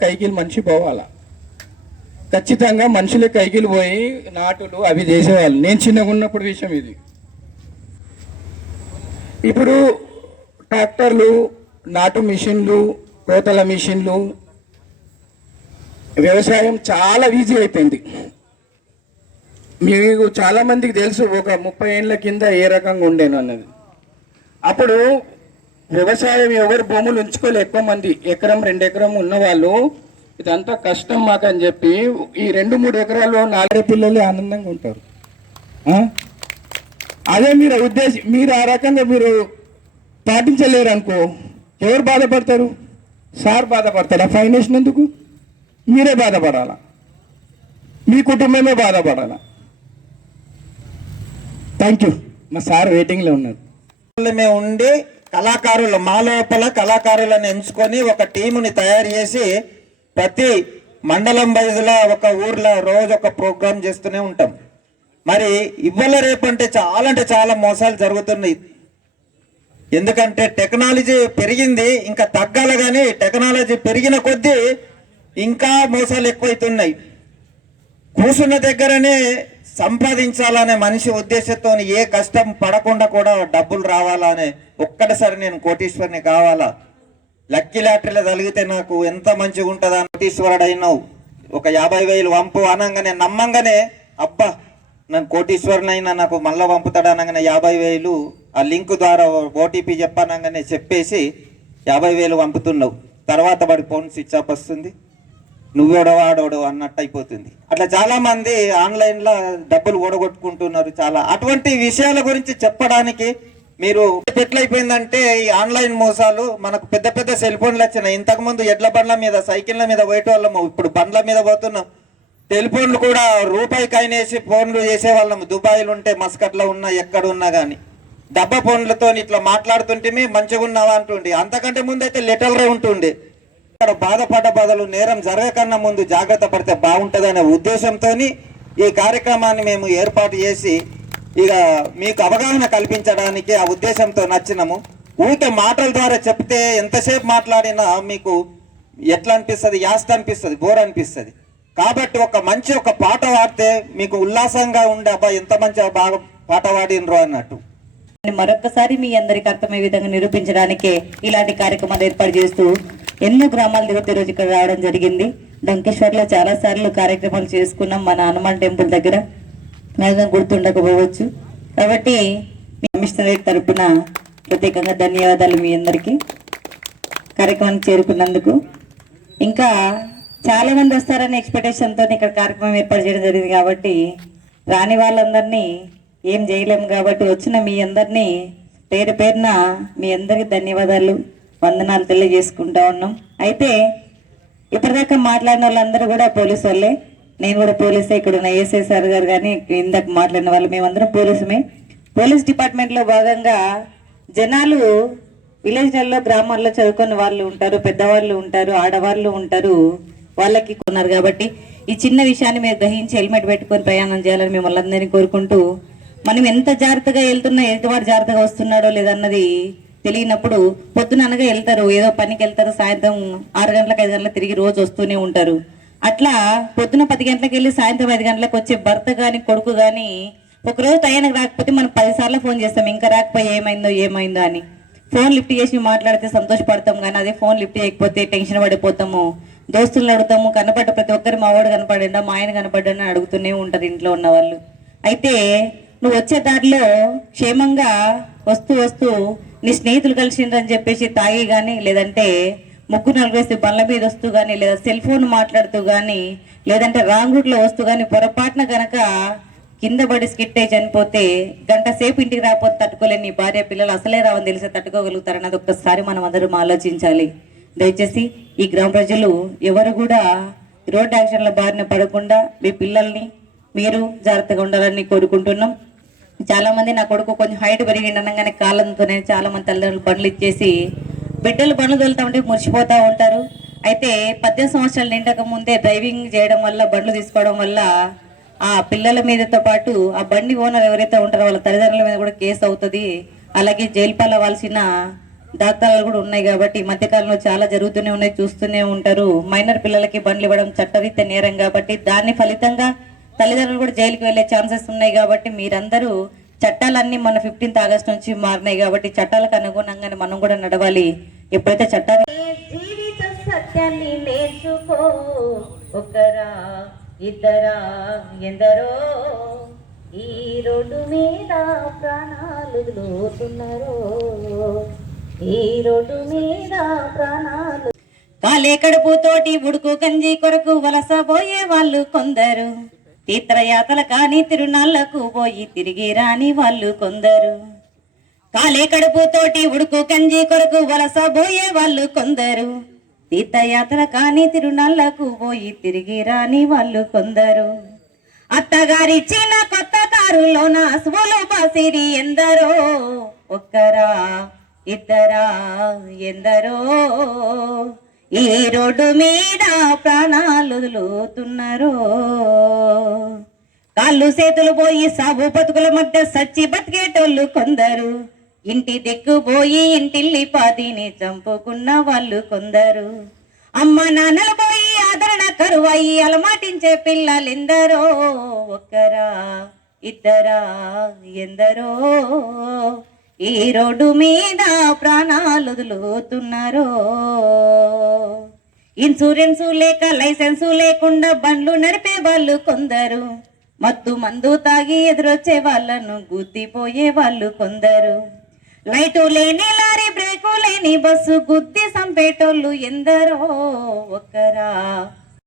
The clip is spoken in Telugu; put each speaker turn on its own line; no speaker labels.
కైకిలు మనిషి పోవాలా? ఖచ్చితంగా మనుషులే కైకిలు పోయి నాటులు అవి చేసేవాళ్ళు. నేను చిన్నగా ఉన్నప్పుడు విషయం ఇది. ఇప్పుడు ట్రాక్టర్లు నాటు మిషన్లు కోతల మిషన్లు వ్యవసాయం చాలా ఈజీ అయిపోయింది. మీకు చాలామందికి తెలుసు ఒక ముప్పై ఏళ్ళ కింద ఏ రకంగా ఉండేను అన్నది అప్పుడు వ్యవసాయం ఎవరు భూములు ఉంచుకోలే ఎక్కువ మంది ఎకరం రెండు ఎకరం ఉన్నవాళ్ళు ఇదంతా కష్టం మాకు అని చెప్పి ఈ రెండు మూడు ఎకరాలు నాలుగు పిల్లలు ఆనందంగా ఉంటారు. అదే మీరు ఉద్దేశం మీరు ఆ రకంగా మీరు పాటించలేరు అనుకో ఎవరు బాధపడతారు? సార్ బాధపడతారా ఫైన్ ఎందుకు? మీరే బాధపడాలా? మీ కుటుంబమే బాధపడాలా? థ్యాంక్ యూ మా సార్ వెయిటింగ్లో ఉన్నారు.
మేము ఉండి కళాకారులు మా లోపల కళాకారులను ఎంచుకొని ఒక టీముని తయారు చేసి ప్రతి మండలం వైజ్లో ఒక ఊర్లో రోజు ఒక ప్రోగ్రాం చేస్తూనే ఉంటాం. మరి ఇవాళ రేపంటే చాలా అంటే చాలా మోసాలు జరుగుతున్నాయి. ఎందుకంటే టెక్నాలజీ పెరిగింది ఇంకా తగ్గాలి కానీ టెక్నాలజీ పెరిగిన కొద్దీ ఇంకా మోసాలు ఎక్కువైతున్నాయి. కూర్చున్న దగ్గరనే సంపాదించాలనే మనిషి ఉద్దేశంతో ఏ కష్టం పడకుండా కూడా డబ్బులు రావాలా అనే ఒక్కటిసారి నేను కోటీశ్వరిని కావాలా? లక్కీ లాటరీలో తగిలితే నాకు ఎంత మంచిగా ఉంటుందా కోటీశ్వరుడు అయినావు. ఒక యాభై వేలు వంపు అనగానే నమ్మంగానే అబ్బా నన్ను కోటీశ్వరుని అయినా నాకు మళ్ళీ పంపుతాడు అనగానే యాభై వేలు ఆ లింక్ ద్వారా ఓటీపీ చెప్పనగానే చెప్పేసి యాభై వేలు పంపుతున్నావు తర్వాత వాడి ఫోన్ స్విచ్ ఆఫ్ వస్తుంది. నువ్వెడవాడోడు అన్నట్టు అయిపోతుంది అట్లా చాలా మంది డబ్బులు ఓడగొట్టుకుంటున్నారు చాలా. అటువంటి విషయాల గురించి చెప్పడానికి మీరు ఎట్లయిపోయిందంటే ఈ ఆన్లైన్ మోసాలు మనకు పెద్ద పెద్ద సెల్ ఫోన్లు వచ్చినాయి. ఇంతకుముందు ఎడ్ల బండ్ల మీద సైకిళ్ళ మీద పోయేటోళ్ళము. ఇప్పుడు బండ్ల మీద పోతున్నాం. టెలిఫోన్లు కూడా రూపాయి కైనేసి ఫోన్లు చేసేవాళ్ళము. దుబాయ్లు ఉంటే మస్కట్లో ఉన్నా ఎక్కడ ఉన్నా కానీ డబ్బా ఫోన్లతో ఇట్లా మాట్లాడుతుంటే మంచిగా ఉన్నావా అంటుండే. అంతకంటే ముందు అయితే లెటర్లే ఉంటుండే. ఇక్కడ బాధపడ్డ బదులు నేరం జరగకన్నా ముందు జాగ్రత్త పడితే బాగుంటుందనే ఉద్దేశంతో ఈ కార్యక్రమాన్ని మేము ఏర్పాటు చేసి ఇక మీకు అవగాహన కల్పించడానికి ఆ ఉద్దేశంతో నచ్చినాము. ఊరికే మాటల ద్వారా చెప్తే ఎంతసేపు మాట్లాడినా మీకు ఎట్లా అనిపిస్తుంది యాస్త అనిపిస్తుంది బోర్ అనిపిస్తుంది కాబట్టి ఒక మంచి ఒక పాట పాడితే మీకు ఉల్లాసంగా ఉండే అబ్బా ఎంత మంచిగా బాగా పాట పాడినరు అన్నట్టు.
మరొకసారి మీ అందరికి అర్థమయ్యే విధంగా నిరూపించడానికే ఇలాంటి కార్యక్రమాలు ఏర్పాటు చేస్తూ ఎన్నో గ్రామాల తిరుగుతూ రోజు ఇక్కడ రావడం జరిగింది. డంకేశ్వర్లో చాలా సార్లు కార్యక్రమాలు చేసుకున్నాం మన హనుమాన్ టెంపుల్ దగ్గర. మేఘం గుర్తుండకపోవచ్చు. కాబట్టి మీ కమిషనరేట్ తరపున ప్రత్యేకంగా ధన్యవాదాలు మీ అందరికీ. కార్యక్రమానికి చేరుకున్నందుకు. ఇంకా చాలా మంది వస్తారని ఎక్స్పెక్టేషన్తో ఇక్కడ కార్యక్రమం ఏర్పాటు చేయడం జరిగింది కాబట్టి రాని వాళ్ళందరినీ ఏం చేయలేము కాబట్టి వచ్చిన మీ అందరినీ పేరు పేరున మీ అందరికీ ధన్యవాదాలు. వందనాలు తెలియజేసుకుంటా ఉన్నాం. అయితే ఇప్పటిదాకా మాట్లాడిన వాళ్ళందరూ కూడా పోలీసు వాళ్ళే. నేను కూడా పోలీసే ఇక్కడ ఉన్న ఏఎస్ఐ సార్ గారు కానీ ఇందాక మాట్లాడిన వాళ్ళు మేమందరం పోలీసుమే. పోలీస్ డిపార్ట్మెంట్లో భాగంగా జనాలు విలేజ్లలో గ్రామాల్లో చదువుకున్న వాళ్ళు ఉంటారు పెద్దవాళ్ళు ఉంటారు ఆడవాళ్ళు ఉంటారు వాళ్ళకి కొన్నారు కాబట్టి ఈ చిన్న విషయాన్ని మీరు గ్రహించి హెల్మెట్ పెట్టుకొని ప్రయాణం చేయాలని మిమ్మల్ని అందరినీ కోరుకుంటూ మనం ఎంత జాగ్రత్తగా వెళ్తున్నా ఎదుటివాడు జాగ్రత్తగా వస్తున్నాడో లేదన్నది తెలియనప్పుడు పొద్దున అనగా వెళ్తారు. ఏదో పనికి వెళ్తారు. సాయంత్రం ఆరు గంటలకు ఐదు గంటలకు తిరిగి రోజు వస్తూనే ఉంటారు. అట్లా పొద్దున పది గంటలకు వెళ్ళి సాయంత్రం ఐదు గంటలకు వచ్చే భర్త కానీ కొడుకు కానీ ఒకరోజు టయానికి రాకపోతే మనం పదిసార్లు ఫోన్ చేస్తాం. ఇంకా రాకపోయి ఏమైందో ఏమైందో అని. ఫోన్ లిఫ్ట్ చేసి మాట్లాడితే సంతోషపడతాం కానీ అదే ఫోన్ లిఫ్ట్ చేయకపోతే టెన్షన్ పడిపోతాము. దోస్తులను అడుగుతాము. కనపడ్డ ప్రతి ఒక్కరి మా వాడు కనపడండా మా ఆయన కనపడ్డా అడుగుతూనే ఉంటారు ఇంట్లో ఉన్న వాళ్ళు. అయితే నువ్వు వచ్చే దారిలో క్షేమంగా వస్తూ వస్తూ నీ స్నేహితులు కలిసిండ్రని చెప్పేసి తాగి కానీ లేదంటే ముగ్గు నలుగు బండ్ల మీద వస్తూ కానీ లేదా సెల్ ఫోన్ మాట్లాడుతూ కానీ లేదంటే రాంగ్ రూట్లో వస్తూ కానీ పొరపాటున కనుక కింద పడి స్కిట్ అయి చనిపోతే గంట సేపు ఇంటికి రాకపోతే తట్టుకోలేని నీ భార్య పిల్లలు అసలే రావని తెలిసి తట్టుకోగలుగుతారన్నది ఒక్కసారి మనం అందరం ఆలోచించాలి. దయచేసి ఈ గ్రామ ప్రజలు ఎవరు కూడా రోడ్ యాక్షన్ల బారిన పడకుండా మీ పిల్లల్ని మీరు జాగ్రత్తగా ఉండాలని కోరుకుంటున్నాం. చాలా మంది నా కొడుకు కొంచెం హైట్ పెరిగిండి అనగానే కాలంతోనే చాలా మంది తల్లిదండ్రులు బండ్లు ఇచ్చేసి బిడ్డలు బండ్లు తోలుతా ఉంటే మురిసిపోతూ ఉంటారు. అయితే పద్దెనిమిది సంవత్సరాలు నిండక ముందే డ్రైవింగ్ చేయడం వల్ల బండ్లు తీసుకోవడం వల్ల ఆ పిల్లల మీదతో పాటు ఆ బండి ఓనర్ ఎవరైతే ఉంటారో వాళ్ళ తల్లిదండ్రుల మీద కూడా కేసు అవుతుంది. అలాగే జైలు పాలవ్వాల్సిన దాతాలు కూడా ఉన్నాయి కాబట్టి ఈ మధ్యకాలంలో చాలా జరుగుతూనే ఉన్నాయి చూస్తూనే ఉంటారు. మైనర్ పిల్లలకి బండ్లు ఇవ్వడం చట్టరీత్యా నేరం కాబట్టి దాని ఫలితంగా తల్లిదండ్రులు కూడా జైలుకి వెళ్ళే ఛాన్సెస్ ఉన్నాయి కాబట్టి మీరందరూ చట్టాలన్నీ మన ఫిఫ్టీన్త్ ఆగస్ట్ నుంచి మారినాయి కాబట్టి చట్టాలకు అనుగుణంగానే మనం కూడా నడవాలి. ఎప్పుడైతే చట్టాలు
జీవిత సత్యాన్ని నేర్చుకో. ఒకరా ఇద్దరా ఎందరో. ఈ రోడ్డు మీద ప్రాణాలు ఈ రోడ్డు మీద ప్రాణాలు
కాలే కడుపుతోటి ఉడుకు కంజి కొరకు వలస పోయే వాళ్ళు కొందరు. తీర్థయాత్రలు కాని తిరునాళ్ళకు పోయి తిరిగి రాని వాళ్ళు కొందరు. కాలే కడుపుతోటి ఉడుకు కంజి కొరకు వలస పోయే వాళ్ళు కొందరు. తీర్థయాత్ర కాని తిరునాళ్ళకు పోయి తిరిగి రాని వాళ్ళు కొందరు. అత్తగారిచ్చిన కొత్త కారులోన అసువులు బాసిరి ఎందరో? ఒక్కరా ఇద్దరా ఎందరో? ఈ రోడ్డు మీద ప్రాణాలు వదులుతున్నారో కాళ్ళు చేతులు పోయి సాగు బతుకుల మధ్య సచ్చి బతికేటోళ్ళు కొందరు. ఇంటి దిక్కు పోయి ఇంటిల్లి పాతిని చంపుకున్న వాళ్ళు కొందరు. అమ్మ నాన్నలు పోయి ఆదరణ కరువయి అలమాటించే పిల్లలెందరో ఒక్కరా ఇద్దరా ఎందరో ఈ రోడ్డు మీద ప్రాణాలు వదులుతున్నారో ఇన్సూరెన్సు లేక లైసెన్సు లేకుండా బండ్లు నడిపే వాళ్ళు కొందరు. మత్తు మందు తాగి ఎదురొచ్చే వాళ్ళను గుద్దిపోయే వాళ్ళు కొందరు. లైటు లేని లారీ బ్రేకు లేని బస్సు గుద్ది సంపేటోళ్ళు ఎందరో ఒక్కరా